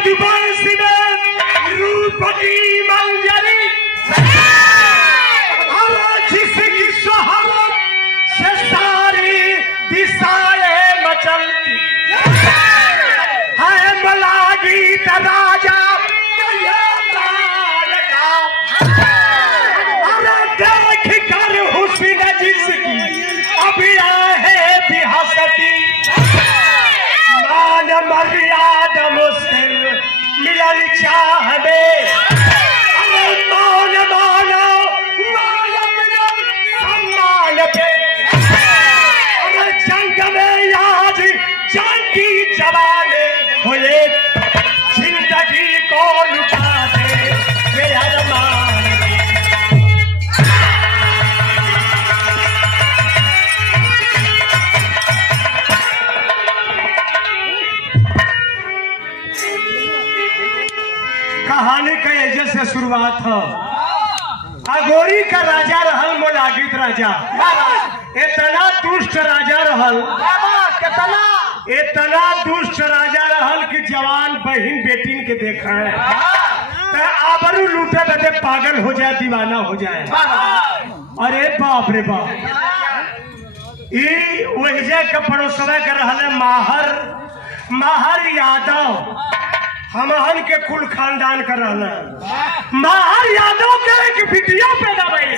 रघुवंश में रूप की मंजरी जिसकी शोहरत से सारी दिशाएं मचलती है मलागी राजा देख कर हुस्न जिसकी अभी है भी हंसती मान मर्यादा मुश्किल मिलन चाह में मान मानो सम्मान पे जंग में आज जंग की जवाने हुए जिंदगी को लुटा दे वे अरमान कहानी का एजे से शुरुआत है। अगोरी का राजा रहल मोलागित राजा इतना दुष्ट राजा रहल इतना दुष्ट राजा रहल कि जवान बहन बेटीन के देखा है तो आबरू लूटे बदे पागल हो जाए दीवाना हो जाए। अरे बाप रे बाप वही के पड़ोसवा के रहल माहर यादव हमहन के कुल खानदान कर रहा माहर यादव के एक बिटिया पैदा भई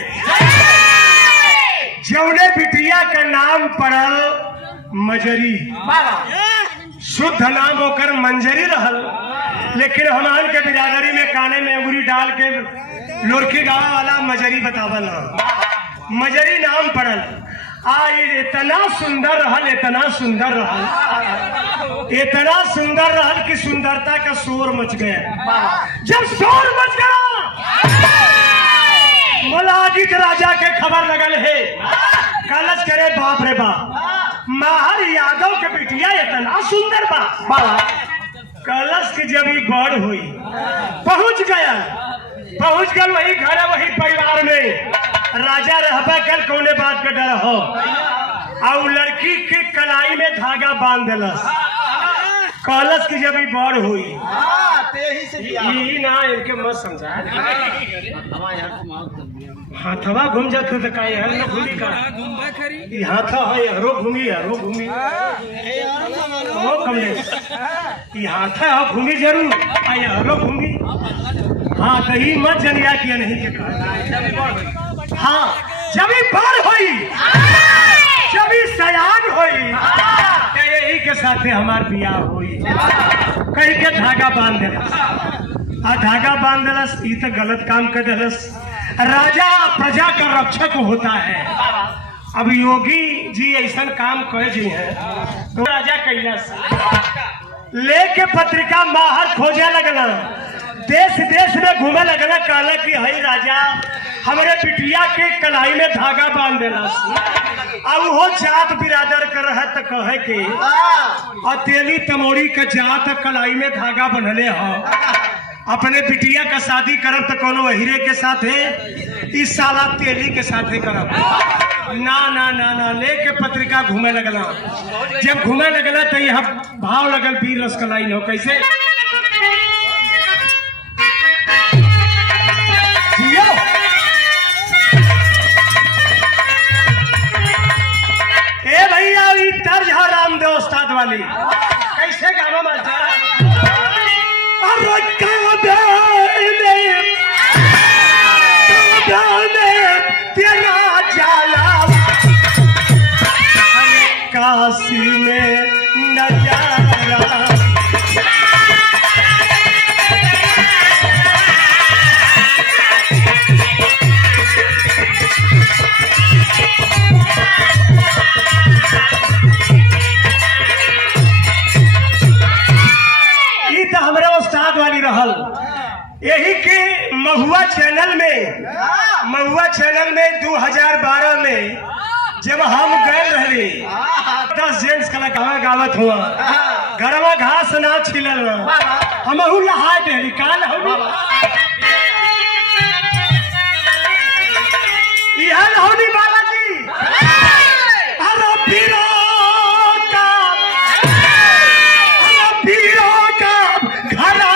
जौने बिटिया का नाम पड़ल मजरी शुद्ध नाम होकर मंजरी रहल लेकिन हमहन के बिरादरी में काने में अंगुरी डाल के लोरकी गाँव वाला मजरी बतावल मजरी नाम पड़ल इतना सुंदर रहल कि सुंदरता का शोर मच गया। जब शोर मच गया मोलागित राजा के खबर लगल है कलश करे बाप रे बाप माहर यादव के बिटिया इतना सुंदर बा कलश की जब बड़ हुई पहुंच गल वही घर वही परिवार में राजा रहबा कल कौने बात का डर हो और लड़की के कलाई में धागा बांध दिलस कलश की जब बड़ हुई ना इनके मत समझा हाथवा घूम जाते तो का यार ना घूमी का हाथा है हरो घूमी हो कमले हाथा घूमी जरूर हरो घूमी हाँ तो ही मत जनिया किया नहीं के हाँ जब बड़ हुई जब सयान हुई यही के साथ हमार बियाह हुई कहीं के धागा बांध दिलस धागा बांध दिलस ये तो गलत काम कर दिलस। राजा प्रजा का रक्षक होता है। अब योगी जी ऐसा काम कर जी है तो राजा कैलाश लेके पत्रिका माहर खोजे लगना देश में घूमे लगना कहला कि हई राजा हमारे बिटिया के कलाई में धागा बांध देना अब वो जात बिरादर कर रहा तो कहे के और तेली तमोड़ी के जात कलाई में धागा बंधले हो अपने बिटिया का शादी करब तो कोनो हीरे के साथ है इस साला तेली के साथ करब ना ना ना ना लेके पत्रिका घूमे लगला जब घूमे लगला तो यहाँ भाव लगल वीर रसकलाई हो कैसे ए भैया तर्ज है रामदेव उस्ताद वाली कैसे गावा मास्टर तेरा जाला काशी में नजारा हमारे उस्ताद वाली रहल यही के महुआ चैनल में 2012 में जब हम गए रहे 10 जेंट्स कलाकार गावत हुआ घरवा घास ना छिलल हम नहा दे काल होनी बालाजी पीरो का घरा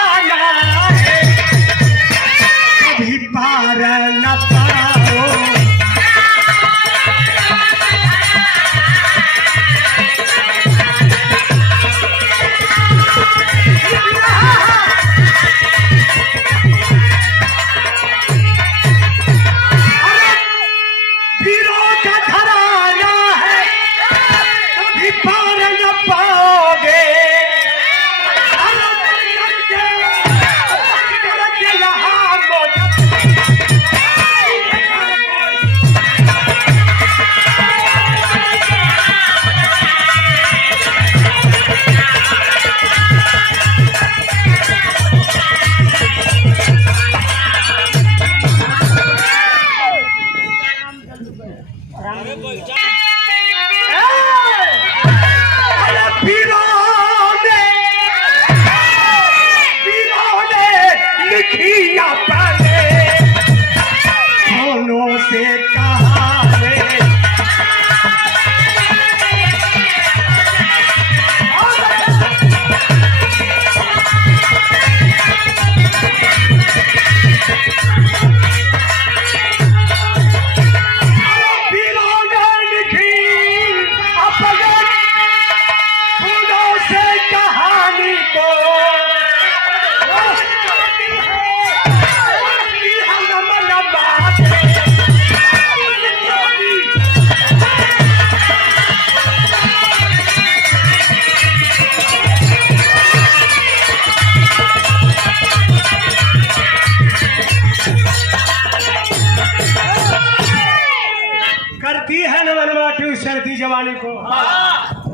वाली को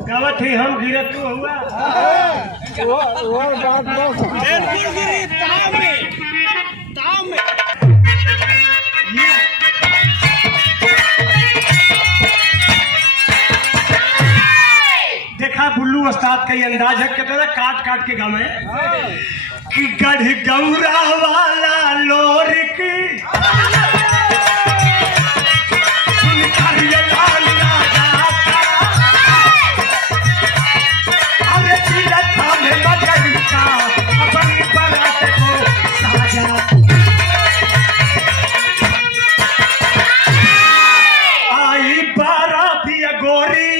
गवत ही हम गिरत तू हुआ वो बात देखा बुल्लू उस्ताद का ये अंदाज है कितना काट काट के गम है कि गढ़ गौरा वाला लोरिक सुनकर ये लाल राजा का अरे चिरता में मगर का अपनी बरात को साजा आई बाराती गोरी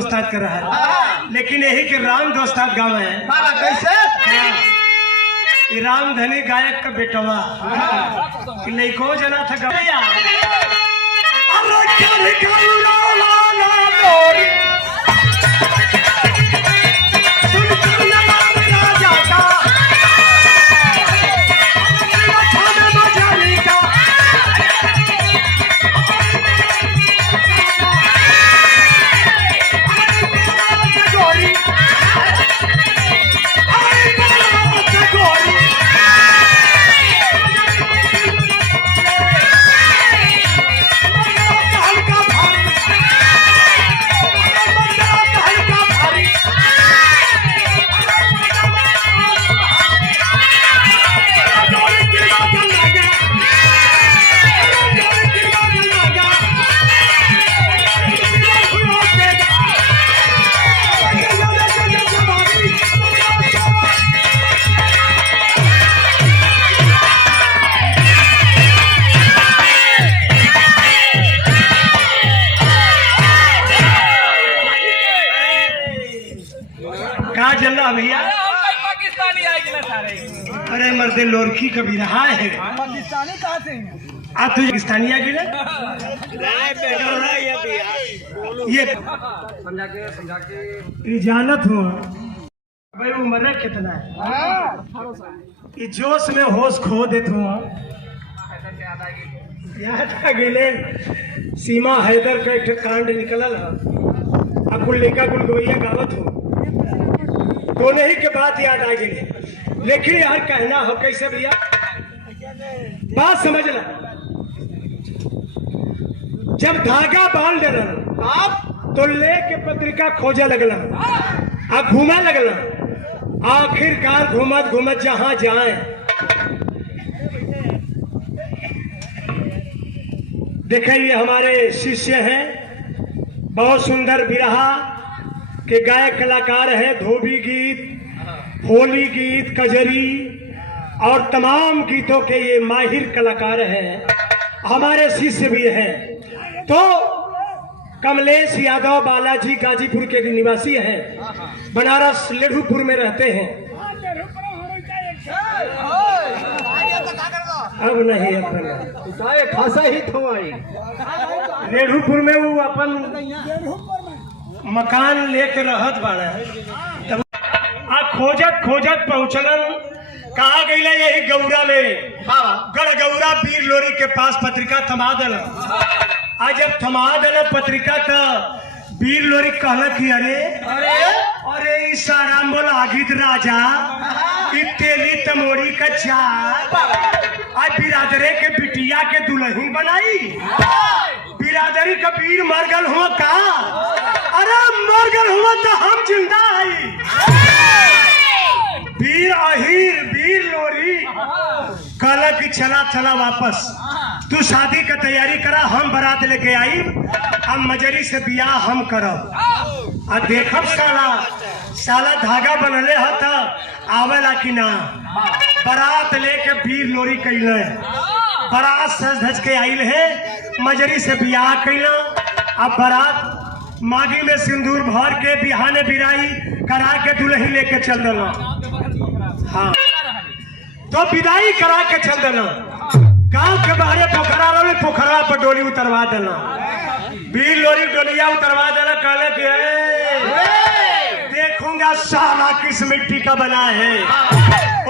उस्ताद कर रहा है लेकिन यही कि राम दोस्ताद गाँव है कैसे राम धनी गायक का बेटवा लड़को जना था गया भैया पाकिस्तानी आएगी ना सारे। अरे मर्दे लोरखी कभी रहा है पाकिस्तानी कहाँ से आप तुझे पाकिस्तानी आ गई ना ये समझा के जानत हूँ भाई उम्र कितना है ये जोश में होश खो देते हूँ याद आ गए सीमा हैदर का एक कांड निकलल कुल लेका कुल गवैया गावत हो दोनों ही के बात याद आ गई लेकिन यार कहना हो कैसे भैया बात समझ ला जब धागा बांध देना आप तो लेके पत्रिका खोजा लगला अब घूमा लगला आखिरकार घूमत घूमत जहां जाए देखिए ये हमारे शिष्य हैं बहुत सुंदर बिरहा के गायक कलाकार है धोबी गीत होली गीत कजरी और तमाम गीतों के ये माहिर कलाकार हैं हमारे शिष्य भी हैं तो कमलेश यादव बालाजी गाजीपुर के निवासी हैं बनारस लेढ़ूपुर में रहते हैं अब नहीं अपना खासा ही लेढ़ूपुर में वो अपन मकान लेके रहत बाड़ा तब आ खोजत खोजत पहुंचलन कहा गई यही गौरा में गढ़ गौरा वीर लोरी के पास पत्रिका थमा दल आज जब थमा दल पत्रिका तो वीर लोरी कहल कि अरे अरे सारा बोला आगित राजा तेली तमोड़ी का चार आज बिरादरे के बिटिया के दुल्हन बनाई बिरादरी का वीर मरगल हुआ का अरे मरगल हुआ तो हम जिंदा आई वीर अहीर वीर लोरी कल की चला चला वापस तू शादी का तैयारी करा हम बारात लेके आई हम मजरी से बियाह हम करब आ देखब साला साला धागा बनले हत आवेला कि ना बारात लेके वीर लोरी कैले बारात सज धज के आइल है मजरी से बियाह कैला अब बारात मागी में सिंदूर भर के बिहाने बिराई करा के दुल्ही लेके चल देना हाँ तो विदाई करा के चल देना गांव के बाहर पोखरा रहे पोखरा पर डोली उतरवा देना बीर लोरी डोलिया उतरवा देना कहले कि देखूंगा सारा किस मिट्टी का बना है।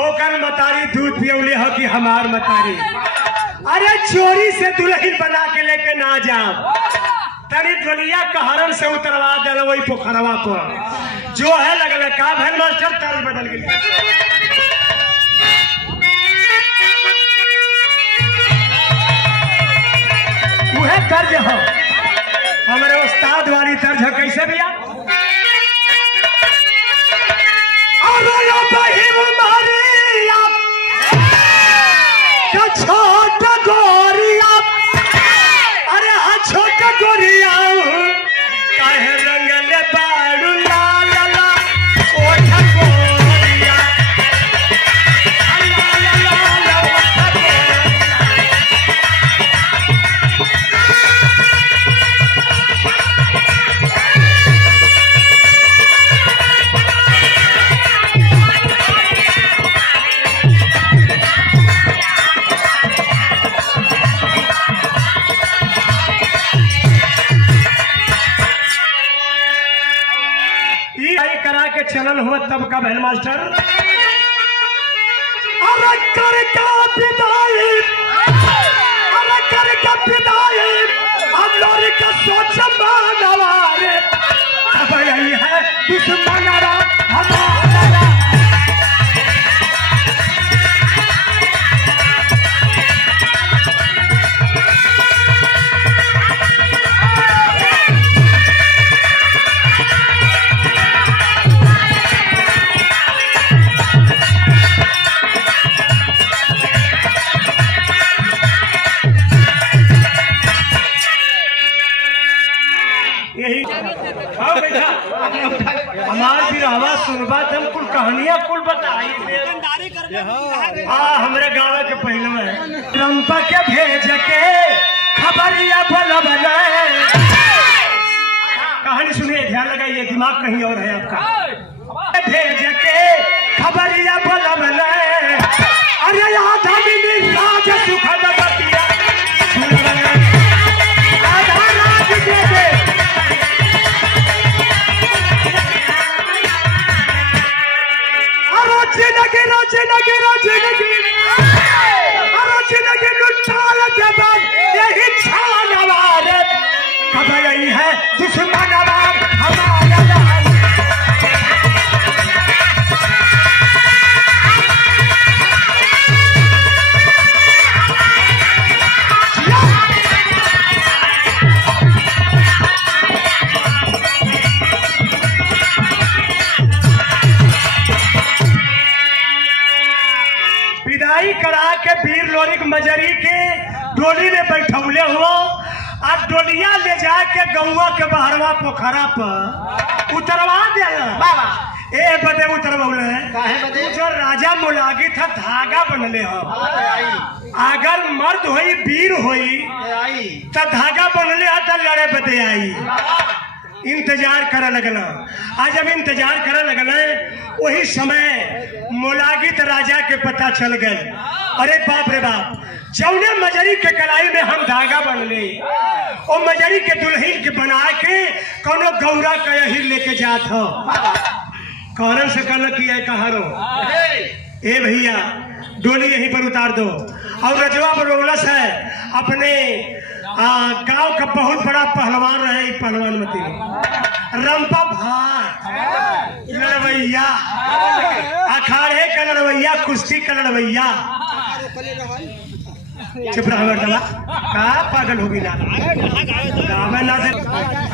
ओकर मतारी दूध पियौले हो कि हमार मतारी। अरे चोरी से दुल्हन बना के लेके ना जाओ, तनी डोलिया कहरन से उतरवा देना वही पोखरवा पर जो है लगल का भैल मास्टर तर्ज बदल गई। वह तर्ज हो हमारे उस्ताद वाली तर्ज है। कैसे भैया छोट गोरिया, अरे हाँ छोट गोरिया काहे रंगले बाड़ू लाल ला ओठ गोरिया, लाल लाल ओठ करा के चलन हुआ तब का बहन मास्टर। अरे कर का विदाई, अरे कर का विदाई, हम लोग का सोच मानवारे अब यही है दुश्मनरा हमारा। हमार भी आवाज सुनबा तुम कुल कहानियां कुल बताई। हमरे गाँव के पहले में रंपा के भेज के खबरिया बोला बना। कहानी सुनिए, ध्यान लगाइए, दिमाग कहीं और है आपका। भेज के खबरिया बोला बना, अरे यहाँ राज सुखद बतिया आधा राज दे दे। यही है दुश्मन विदाई करा के बीर लोरिक मजरी के डोली में बैठौले हो और डोलिया ले जाके गौवा के बहरवा पोखरा पर उतरवा दे। ए बदे उतरवले जो राजा मोलागी था धागा बनले हो। अगर मर्द होई वीर होई तो धागा बनले है तो लड़े बदे आई। इंतजार करे लगना। आज जब इंतजार करे लगना वही समय मोलागित राजा के पता चल गए। अरे बाप रे बाप, जौने मजरी के कलाई में हम धागा बनले और मजरी के दुल्हन के बना के कोनो गौरा का यही लेके जात हो। कौन से कल किया कहारो ए भैया डोली यहीं पर उतार दो। और रजवा बरोलस है अपने गांव का बहुत बड़ा पहलवान रहे। पहलवान मती रंपा भाट लड़वैया, अखाड़े का लड़वैया, कुश्ती का लड़वैया। चुप रहा का पागल होगी ना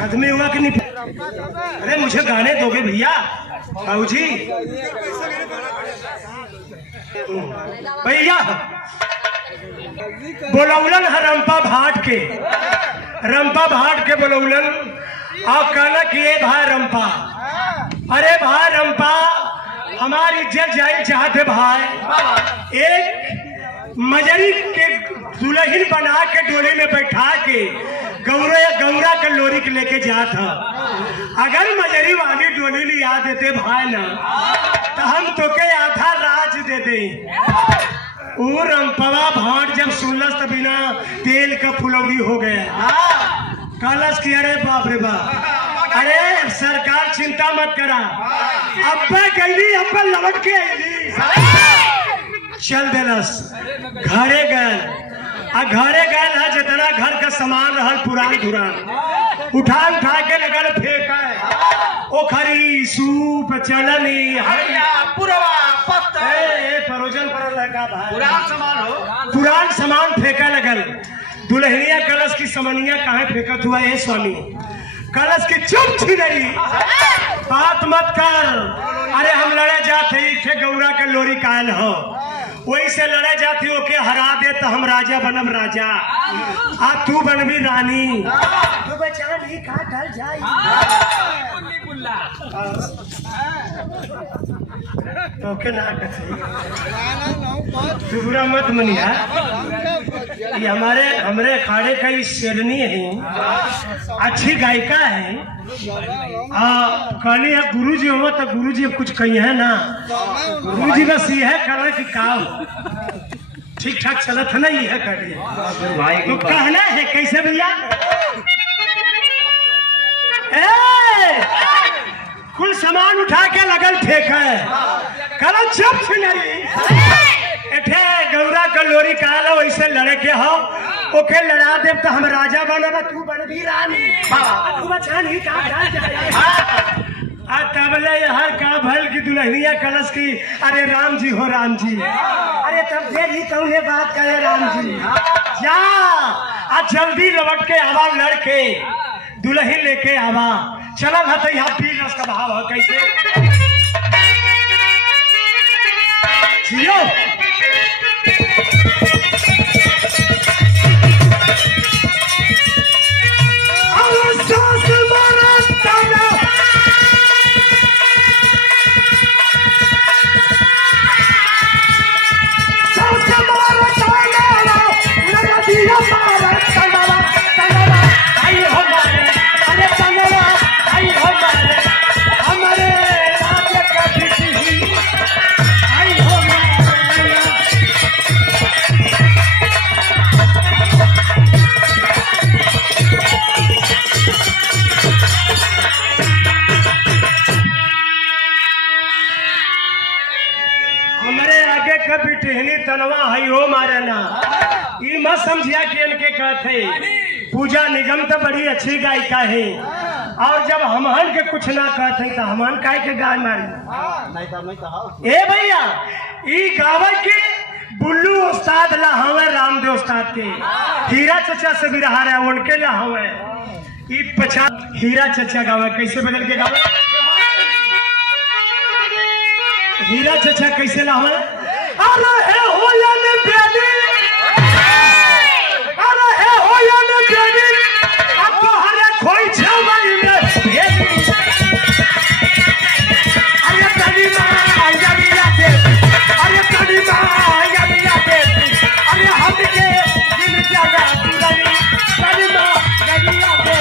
आदमी हुआ कि नहीं। अरे मुझे गाने दोगे भैया बाबूजी। भैया बोलौलन है रंपा भाट के, रंपा भाट के बोलौलन और कहना कि ये भाई रंपा, अरे भाई रंपा हमारी इज्जत जाए चाहते भाई। एक मजरी के दुल्हन बना के डोली में बैठा के गौरा के लोरी के लेके जात है। अगर मजरी वाली डोली लिया देते भाई ना तो हम तो के आधा राज दे दे। रंपवा भाट जब सुनलस तो बिना तेल का फुलौरी हो गया। कलश की अरे बाप रे बाप, अरे सरकार चिंता मत करा, अब्बे गईली अब्बे लौट के आईली, चल देलस घरे गए, आ घरे गए है जितना घर का सामान रहल पुरान धुरान उठा उठा के लगल फेंका, ओखरी सूप चलनी हरिया पुरवा पत्ता परोजन पर लगा भाई पुरान सामान हो, पुरान सामान फेंका लगल। दुल्हनिया कलश की समनिया काहे फेंकत हुआ है स्वामी? कलश की चुप छिनरी, बात मत कर, अरे हम लड़े जाते थे गौरा के लोरी कायल हो, वही से लड़े जाती हो के हरा दे तो हम राजा बनम राजा, आ तू बनबी रानी, तो बचा नहीं का ढल जाई पुल्ली पुल्ला तो के ना तू बुरा मत मनिया, ये हमारे अखाड़े का ही शेरनी है, अच्छी गायिका है। कहली है गुरु जी हो तो गुरु जी कुछ कही है ना, गुरु जी बस ये है कर कि काम ठीक ठाक चलत है ना, ये है करिए तो कहना है कैसे भैया? कुल सामान उठा के लगल फेंका करो चुप छिनरी, एठे गौरा का लोरी काला वैसे लड़े के हो, ओके लड़ा दे तो हम राजा बनब तू बनबी रानी, तू बचा नहीं का ढल जाए। आ तबले हर का भल की दुल्हनिया कलश की, अरे राम जी हो राम जी, अरे तब देर ही कौने बात करे राम जी, जा आ जल्दी लौट के आवा, लड़के दुल्हन लेके आवा, चला था तो यहाँ पी रस का भाव है कैसे जियो तनवा है हो मारे ना, ये मत समझिया कि इनके कहते पूजा निगम तो बड़ी अच्छी गायिका है, और जब हमहन के कुछ ना कहते तो हमहन काय के गाय मारी। ए भैया ई गावे के बुल्लू उस्ताद ला हवे, रामदेव उस्ताद के हीरा चचा से भी रहा है उनके ला हवे, ई 50 हीरा चचा गावे कैसे बदल के गावे, हीरा चचा कैसे ला हवे, अरे हे हो या ने बेबी, अरे हे हो या ने बेबी, अब तो हरे खोई छवई में बेबी, अरे तनी मां या के, अरे तनी मां या के, अरे हम के दिल जागा दुरानी, तनी मां या के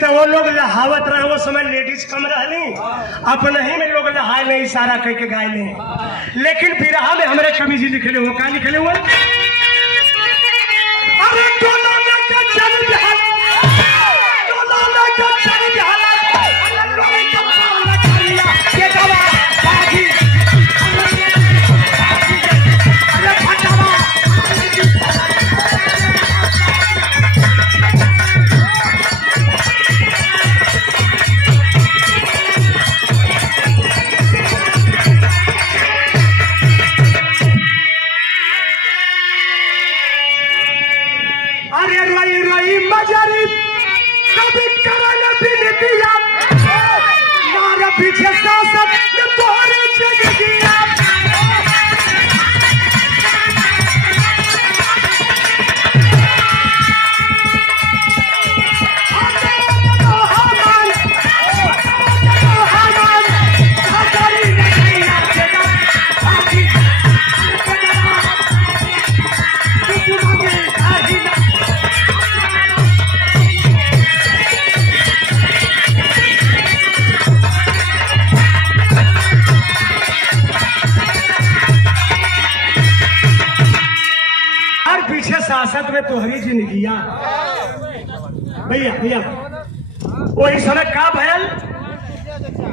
तो वो लोग लहावत रहे, वो समय लेडीज कम रहनी, अपने ही में लोग लहाए नहीं, इशारा कह के गाय नहीं, लेकिन बिरहा में हमारे कवि जी लिखे हुए, क्या लिखे हुए, अरे टोला में क्या चल रहा, टोला में क्या चल रहा, अरे लोग कब पाला करिया ये गवा बाजी, अरे फटावा पीछे सासत में तोहरी जिंदगिया भैया भैया वही समय का भयल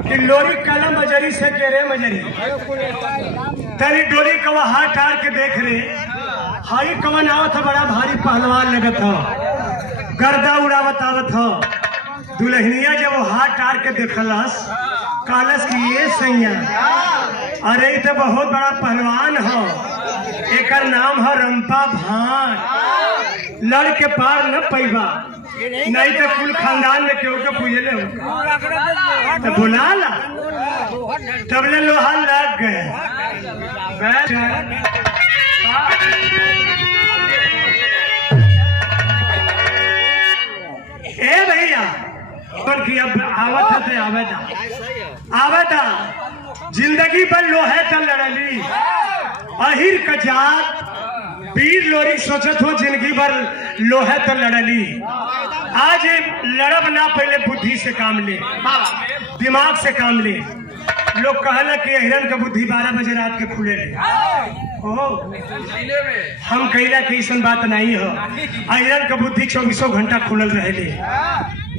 कि लोरी कलम मजरी से केरे मजरी तेरी डोरी कवा हाथ टार के देख रे हाई कवन आवत था बड़ा भारी पहलवान लगत हो गर्दा उड़ावत आवत हो दुल्हनिया जब वो हाथ टार के देखलस कालस की ये सैया अरे तो बहुत बड़ा पहलवान हो एकर नाम है रंपा भाट लड़ के पार न पैबा नहीं तो कुल खानदान में केहू के पूजे ले तो बुला ला तब ले लोहा लग गए ए भैया की अब आवत है आवेदा जिंदगी भर लोहे तल लड़ली अहिर का जात वीर लोरी सोचत हो जिंदगी भर लोहे तल लड़ली आज लड़ब ना पहले बुद्धि से काम ले दिमाग से काम ले लोग कहला कि हिरन का बुद्धि 12 बजे रात के खुले ओ हम कहला कि ऐसा बात नहीं हो हिरन का बुद्धि 24 घंटा खुलल रहे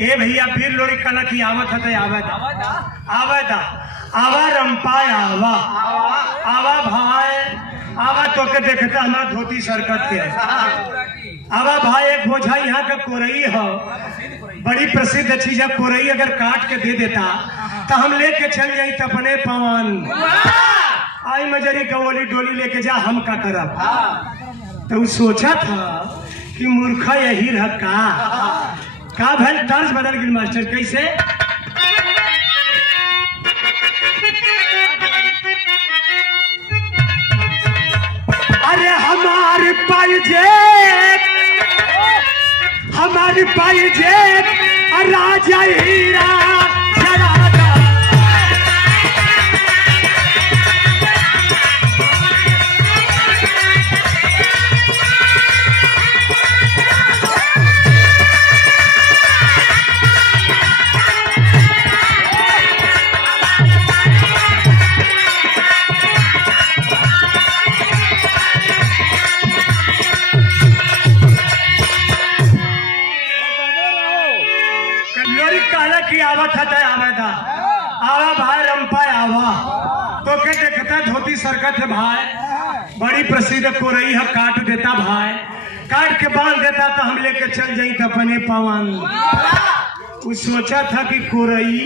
ए भैया वीर लोरी कहला कि आवत है आवा आवा रंपा आवा भाई आवा तो के देखता हमारा धोती सरकत के आवा भाई एक बोझा यहाँ का कोरई हो बड़ी प्रसिद्ध चीज है कोरई अगर काट के दे देता तो हम लेके चल जाई अपने पवन आई मजरी कवोली डोली लेके जा हम का करब तो वो सोचा था कि मूर्खा यही रह का भैल तर्ज बदल गई मास्टर कैसे अरे हमारी पाई जेब राजा हीरा जरादा आवा भाई रंपा आवा तो के देखता धोती सरकत है भाई बड़ी प्रसिद्ध कोरई है काट देता भाई काट के बांध देता तो हम लेके चल जाई तो अपने पवन वो सोचा था कि कोरई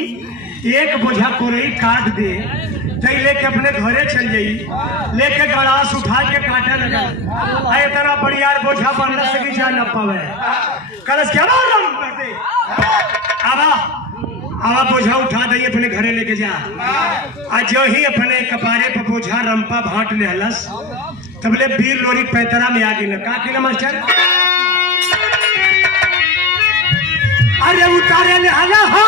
एक बोझा कोरई काट दे तो लेके अपने घरे चल जाई लेके गलास उठा के काटे लगा अरे तेरा बड़ियार बोझा बन सकी जा न पावे कलश क्या कर दे आवा बोझा उठा दे अपने घरे लेके जा आज जो ही अपने कपारे पर बोझा रंपा भाट ले हलस तबले वीर लोरी पैतरा में आ गई का के मास्टर अरे उतारे ले हला हो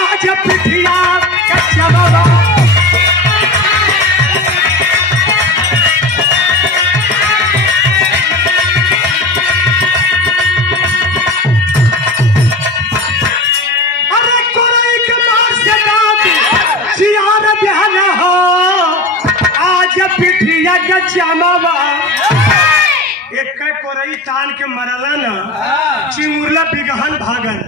आज पिठिया कच्चा बाबा पिठिया गचामावा एक कोरई तान के मरला ना चिंगुरला बिगहन भागल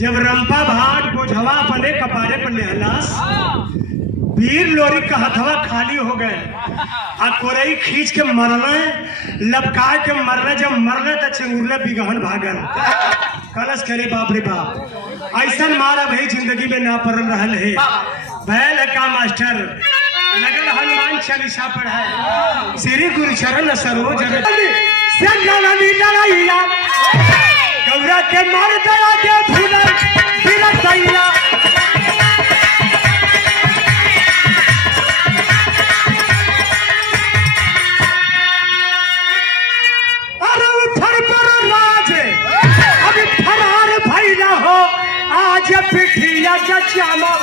जब रंपा भाट बोझवा अपने कपारे पर लेहलास वीर लोरी का हथवा खाली हो गए आ कोरई खींच के मरला लपका के मरला जब मरला तो चिंगुरला बिगहन भागल कलश करे बाप रे बाप ऐसा मारा भाई जिंदगी में ना पड़ल रहल है भैल का मास्टर लगल हनुमान चालीसा पढ़ाए श्री गुरु चरण सरोज गौरा के मार दरा के फूल गिरतैया अरे उठर पर राज अभी फरार भइला हो आज पिठिया गचामा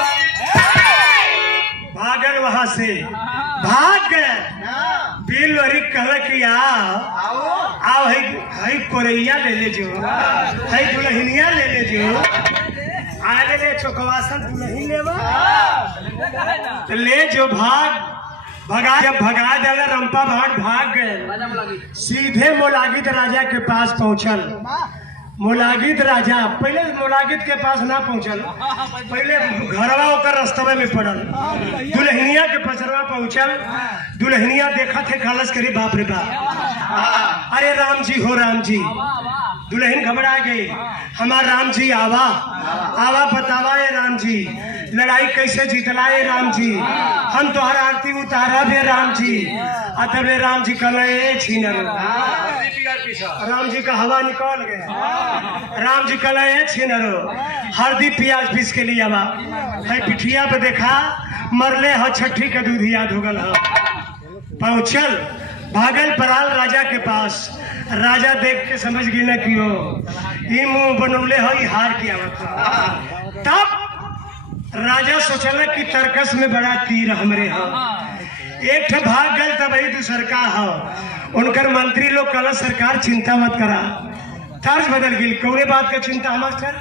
भागल वहां से भाग गए बिल लोरी कहला कि आओ है कोरैया ले जो है दुल्हनिया ले जो आले ले चौकवासन दुल्हन लेवा ले जो भाग जब भगा दिया रंपा भाट भाग गए, सीधे मोलागित राजा के पास पहुंचल। मोलागित राजा पहले मोलागित के पास ना पहुंचल, पहले घरवा ओकर रस्तवे में पड़ल। दुल्हनिया के पचरवा पहुंचल, दुल्हनिया देखा थे खालस करी बाप रे बाप, अरे राम जी हो राम जी। दुल्हन घबरा गई, हमार राम जी आवा आवा बतावा ये राम जी, लड़ाई कैसे जीतला ये राम जी, हम तोहर आरती उतारा बे राम जी। अतबे राम जी कल छीनर, राम जी का हवा निकल गया। राम जी कल छीनरो हल्दी प्याज पीस के लिए आवा है, पिठिया पे देखा मरले ह छठी के दूध याद हो गल। पहुंचल भागल पराल राजा के पास। राजा देख के समझ गई ना क्यों ये मुंह बनौले हो हार किया। तब राजा सोचला कि तर्कस में बड़ा तीर हमरे हो, एक ठे भाग गल तब ही दूसर का हो। उनकर मंत्री लोग कल सरकार चिंता मत करा, तर्ज बदल गई। कौने बात का चिंता मास्टर?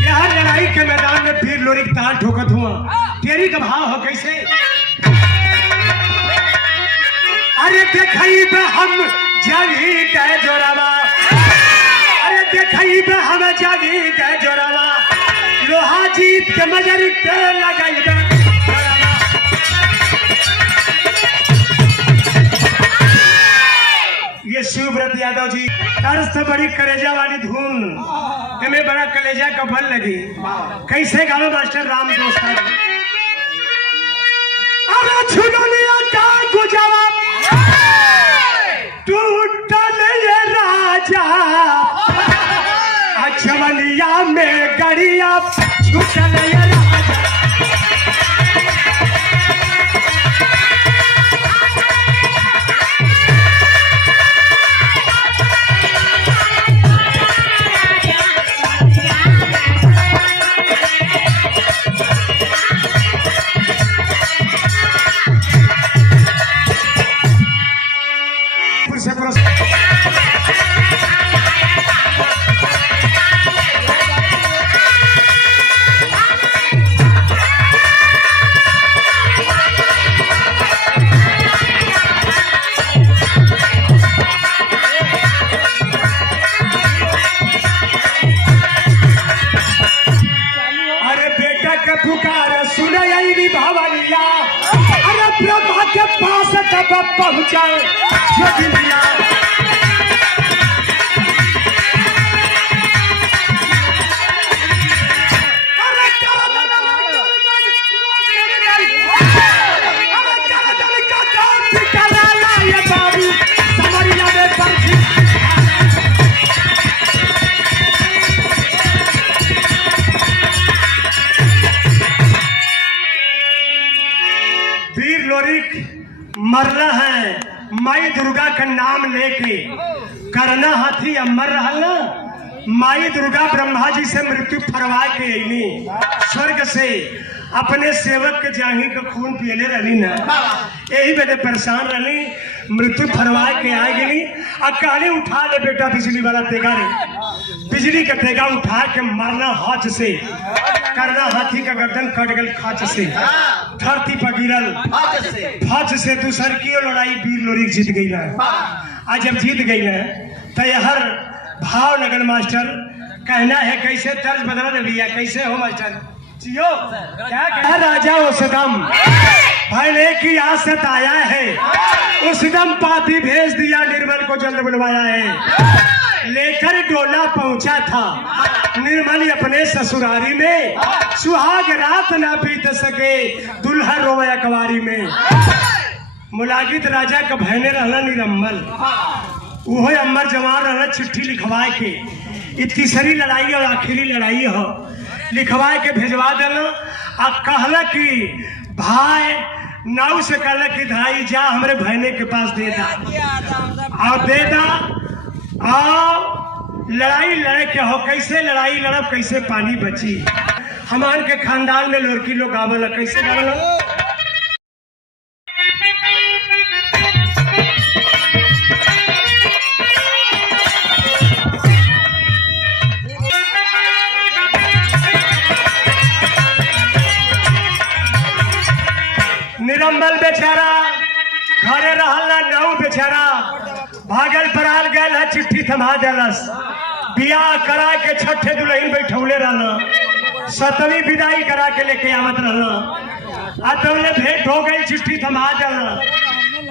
यहाँ लड़ाई के मैदान में फिर लोरी ताल ठोकत हुआ, तेरी का भाव हो कैसे? अरे देखई बे हम जागी के जोरावा, अरे देखई बे हम जागी के जोरावा, लोहा जीत के मजर के लगाई बे जोरावा। ये शिवव्रत यादव जी तरस से बड़ी कलेजा वाली धुन, हमें बड़ा कलेजा का बल लगी। कैसे गावे मास्टर राम दोस्ता? अरे छुनो लिया का गुजावा टूटल ये राजा, अछवलिया में गड़िया छूटल ये राजा। के पास तब पहुंचा जोगिंदरिया। वीर लोरिक मरना है माई दुर्गा का नाम लेके, करना हाथी अमर रहा ना। माई दुर्गा ब्रह्मा जी से मृत्यु फरवा के अली स्वर्ग से, अपने सेवक के जाही का खून पियले रही ना, यही बेटे परेशान रही, मृत्यु फरवा के आ गई। अब कहनी उठा ले बेटा बिजली वाला तेगा रे, बिजली का तेगा उठा के मारना हाथ से, करना हाथी का गर्दन कट गल खाच से, धरती पर गिरल फच से। दूसर की लड़ाई वीर लोरिक जीत गई है। आज जब जीत गई है तो यह भाव लगन मास्टर कहना है कैसे, तर्ज बदला दे भैया कैसे हो मास्टर जियो। क्या कहा राजा उस दम भले की आसत आया है, उस दम पापी भेज दिया, निर्मल को जल्द बुलवाया है। लेकर डोला पहुंचा था निर्मल अपने ससुरारी में, सुहाग रात ना बीत सके दुल्हा रोया कवारी में। मुलागित राजा का भयने रहना निरम्मल, वो अम्बर जवान रहना चिट्ठी लिखवाए के, ये तीसरी लड़ाई और आखिरी लड़ाई हो, लिखवाए के भेजवा देना। और कहला कि भाई नाव से कहला कि धाई जा हमरे भयने के पास दे दा, और दे दा। और लड़ाई लड़े के हो, कैसे लड़ाई लड़ब कैसे पानी बची। हमारे के खानदान में लड़की लोग गावला, कैसे गावला। निरंबल बेचारा घरे रहल ना नौ बेचारा भागल पराल गल है चिट्ठी थमा देलस बियाह करा के छठे दुल्हन बैठौले रहना सतवीं विदाई करा के लेके आवत रहना आ तबले भेंट हो गई चिट्ठी थमा देलना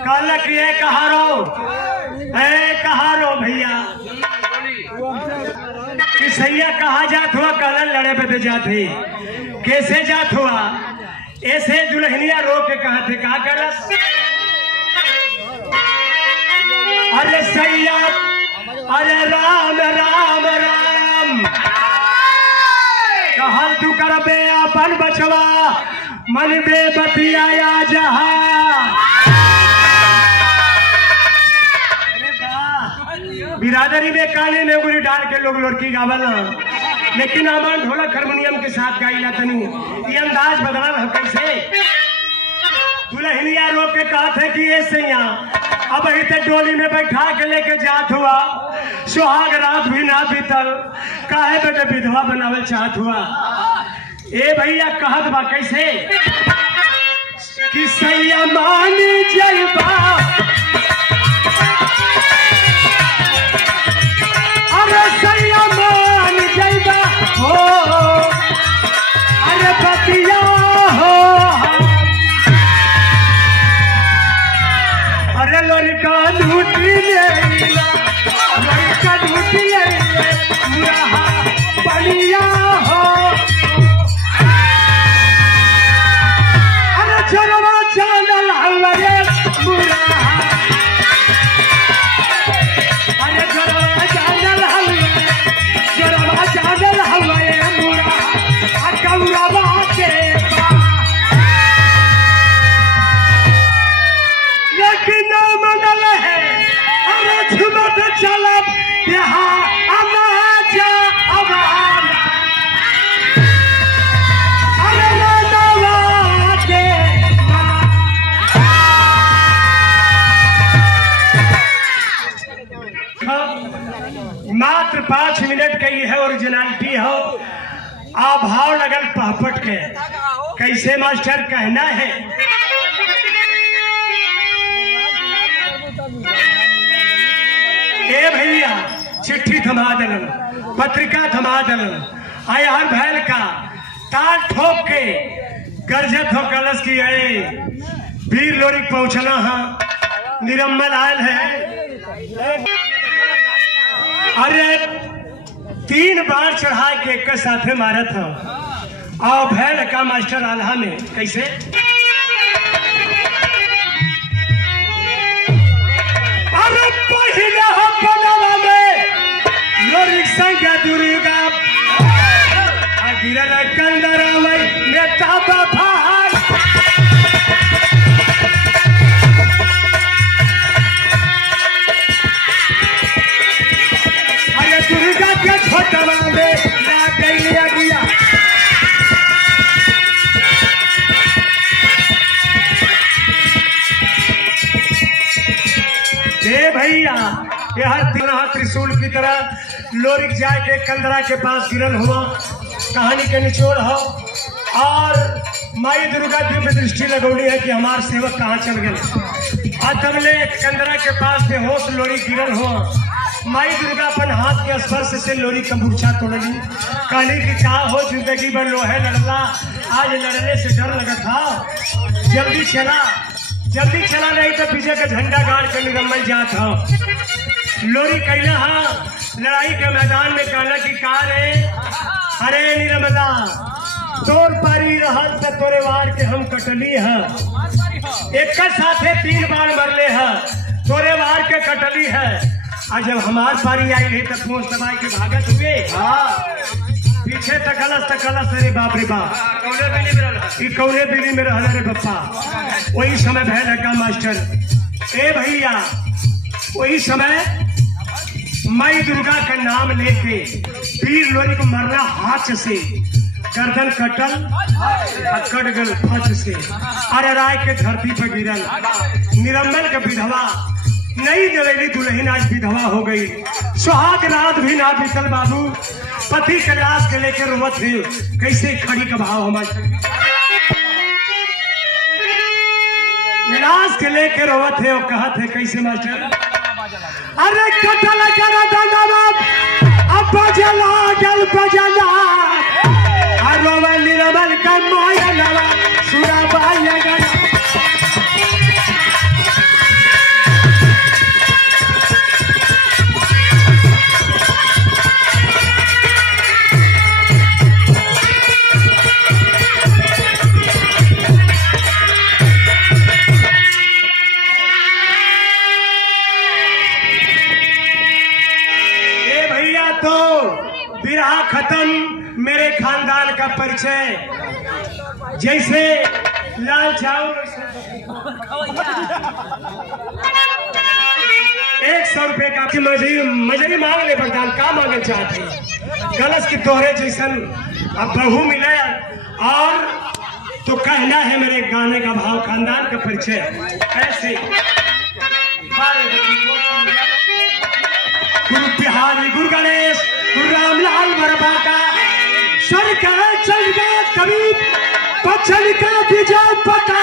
कहलक ये कहारो भैया कि सैया कहा जात हुआ कहलन लड़े पे जात ही कैसे जात हुआ ऐसे दुल्हनिया रो के कहा थे कहा करलस अरे सैया अरे राम राम राम कहल तू करबे अपन बचवा मन बे बतियाया जहा बिरादरी में काले में गुरी डाल के लोग लड़की गावल लेकिन अमन ढोलक हारमोनियम के साथ गाइला तनी ये अंदाज बदलल है कैसे दुल्हनिया रो के कहा थे कि ये सैया अब इतने डोली में बैठा के लेके जात हुआ सुहाग रात भी ना बीतल काहे बेटे विधवा बनावल चाहत हुआ ए भैया कहत बा कैसे कि सैया मानी जइबा अरे सैया मान जइबा हो अरे बतिया हो अरे लड़का लूटी लेला लड़का लूटी ले मुराहा बलिया हो अरे चरवा जानल हलवे मुराहा अरे चरवा जानल हलवे चरवा जानल हलवे मुराहा कौरवा के लेकिन मनल है अरे झुमत चलब यहाँ अमाजा अवाना अरे रानवा के मात्र 5 मिनट का ही है ओरिजिनलिटी हो आ भाव लगल पहपट के कैसे मास्टर कहना है ए भैया चिट्ठी थमा दलन पत्रिका थमा दलन आय हर भैल का तार ठोक के गरजत हो कलश की अरे वीर लोरिक पहुंचना हाँ निरम्बल आयल है अरे 3 बार चढ़ा के एक साथे मारा था आओ भैल का मास्टर आल्हा में कैसे अरे पहले हम बनवा में लोरिक संग दुर्गा गिरल कंदरवै में ताबा भाई अरे दुर्गा के छोटवा में ना गैया गया भैया यह त्रिशूल की तरह लोरिक जाके कंदरा के पास गिरल हुआ कहानी के निचोड़ हो और माई दुर्गा दिव्य दृष्टि लगौली है कि हमार सेवक कहाँ चल गए तबले कंदरा के पास बेहोश लोरी गिरल हुआ माई दुर्गा अपन हाथ के स्पर्श से लोरी का मूर्छा तोड़ली कहली कि का हो जिंदगी भर लोहे लड़ला आज लड़ने से डर लगा था जल्दी चला नहीं तो पीछे का झंडा गाड़ के निरम्बल जात हो लोरी कहला हाँ लड़ाई के मैदान में कहला कि का रे अरे निरमला तोर पारी रहल त तोरे वार के हम कटली है एक साथे 3 बार मरले है तोरे वार के कटली है आज जब हमार पारी आई है तब पहुंच दबाई के भागत हुए पीछे तकलस अरे बाप रे बाप कौने बिली में रहल रे बप्पा वही समय भय लगा मास्टर ए भैया वही समय माई दुर्गा का नाम लेके वीर लोरी को मरना हाथ से गर्दन कटल कट गल फच से अरे राय के धरती पर गिरल निरम्बल का विधवा नई जलेली दुल्हन आज विधवा हो गई सुहाग रात भी ना बीतल बाबू पति कैलाश के लेकर रोवत है कैसे खड़ी का भाव हमारे लाश के लेके रोवत है और कहत है कैसे मास्टर? अरे कटल कर दादा अब बजला गल बजना रोवल निरवल का माया नवा सुरा बाया गना। तो बिरहा खत्म, मेरे खानदान का परिचय जैसे लाल चावल 100 रुपए का मजरी मांग ले बरदान का मांगल चाहते कलश की तोहरे जैसन अब बहू मिले और तो कहना है मेरे गाने का भाव खानदान का परिचय ऐसे। गुरु बिहारी गुरु गणेश गुरु रामलाल वर्मा का स्वर का चल गया कभी बचन का विजय पता